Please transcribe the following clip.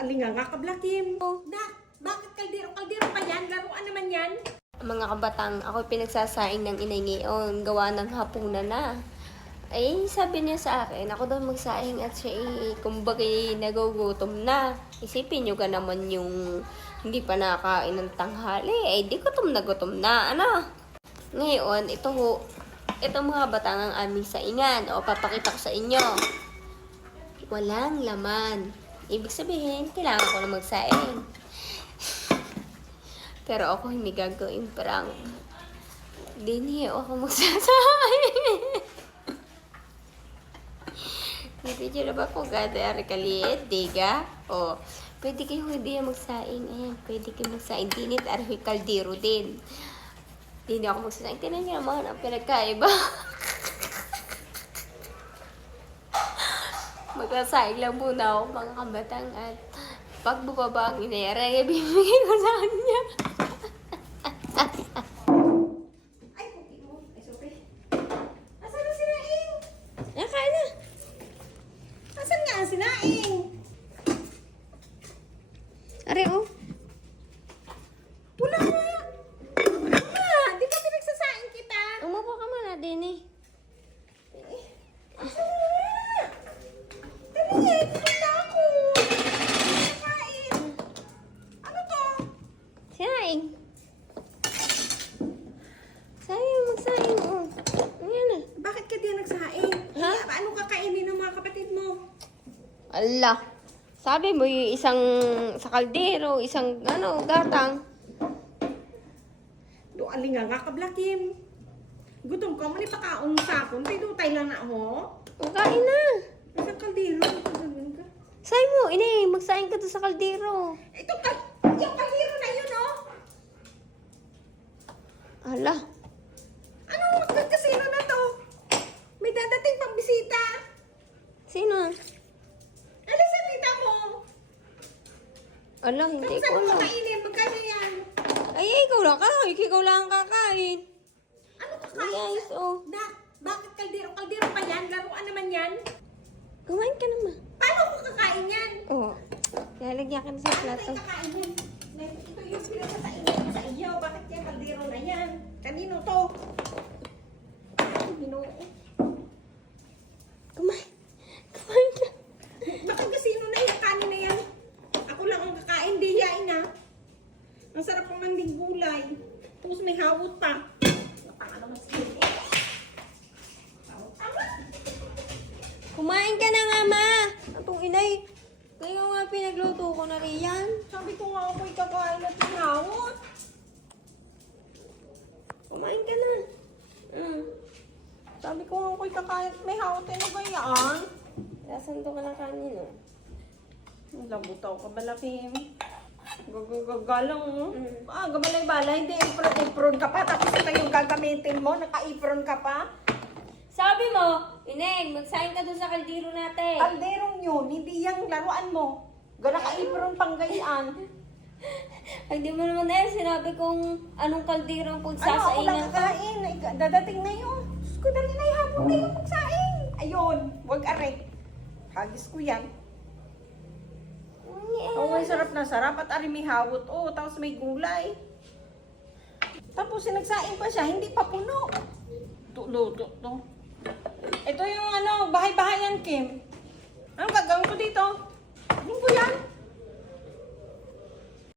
alinga nga kablakim. Nak, bakit kaldero pa yan? Laruan naman yan. Mga kabatang, ako pinagsasaing ng inay ngayon, gawa ng hapunan na. Ay, sabi niya sa akin, ako daw magsaing at siya kumbaga nagugutom na. Isipin nyo ka naman yung hindi pa nakakain ng tanghali. Ay, di gutom na, ano? Ngayon, ito mga batang ang aming saingan. O, papakita ko sa inyo. Walang laman. Ibig sabihin, kailangan ko na magsaing. Pero ako hindi gagawin prank. Hindi ako magsasaing. Video na ba kung gada kaliit, diga? O, pwede kayo hindi magsaing. Ayan, pwede kayo magsaing. Dinit, arhoy kaldero din. Hindi ako magsasaing. Tinan niyo naman ang pinagkaiba. Magsasaing lang muna ako mga kabatang at pag bumaba ang inayara, ibibigay ko sa kanya. Ay, puti mo. Ay, sorry. Asan ang sinaing? Kain na. Asan nga ang sinaing? Ari, oh. Wala nga. Wala. Di ba pinagsasaing kita? Umupo ka muna din eh. Asan nga? Dali, pinagta ako. Pinagsasaing. Ano to? Sinaing. Sayang, magsaing, oh. Ayan na. Bakit ka di nagsaing? Ha? Ano kakainin ng mga kapatid mo? Allah. Sabi mo yung isang sa kaldero, isang gatang. Do alinga nga kablakim. Gutom ka, mali pakaon sa akon. Pidutay lang na ako. Magkain na. Isang kaldero. Ganun ka. Say mo, inay, magsaing ka doon sa kaldero. Yung kaldero na yun, oh. Allah. Ano magkakasino na to? May dadating pang bisita. Sino? Alis ang tita mo. Allah, hindi Tapos ko ano alam. kakainin? Magkano yan? Ay, ikaw lang kakain. Ikaw lang ang kakain. Ano kakain? Guys, oh. Nak, bakit kaldero? Kaldero pa yan? Laruan naman yan? Kumain ka naman. Paano ko kakain yan? Oo. Lalagyan ka na sa Ano plato. tayo kakain yan? Ito yung pinagsasaingin ko sa iyo. Bakit yan kaldero na yan? Kanino to? Kanino? Kumain. Kumain ka. Bakit kasino na yung kanin na yan? Ako lang ang kakain, di yain na. Ang sarap ng manding gulay. Tapos may hawot pa. Napaka naman sige. Hawot tama. Kumain ka na nga, ma. Atong inay. Kaya nga pinagluto ko na rin yan. Sabi ko nga ako'y kakain at may hawot. Kumain ka na. Sabi ko nga ako'y kakain at may hawot. Ano gayaan? Lasan to ka ng kanin, oh. Labutaw ka balakim. Gagalang mo. Mm. Gabalay-balay. Hindi, apron ka pa. Tapos ito yung gagamitin mo. Naka-apron ka pa. Sabi mo, Ineng, magsaing ka doon sa kaldero natin. Kalderong yun. Hindi yung laruan mo. Naka-apron pang gayaan. Ay, di mo naman sinabi kong anong kaldero ang Ano, ako lang pagsasaingan ko. kakain. Dadating na yun. Diyos ko, dali na ihapon na yung magsaing. Ayun, wag are. Hagis ko yan. Oo, may sarap na sarap. At ari may hawot. Oh, tapos may gulay. Tapos sinagsaing pa siya, hindi pa puno. Luto to. Ito yung bahay-bahayan, Kim.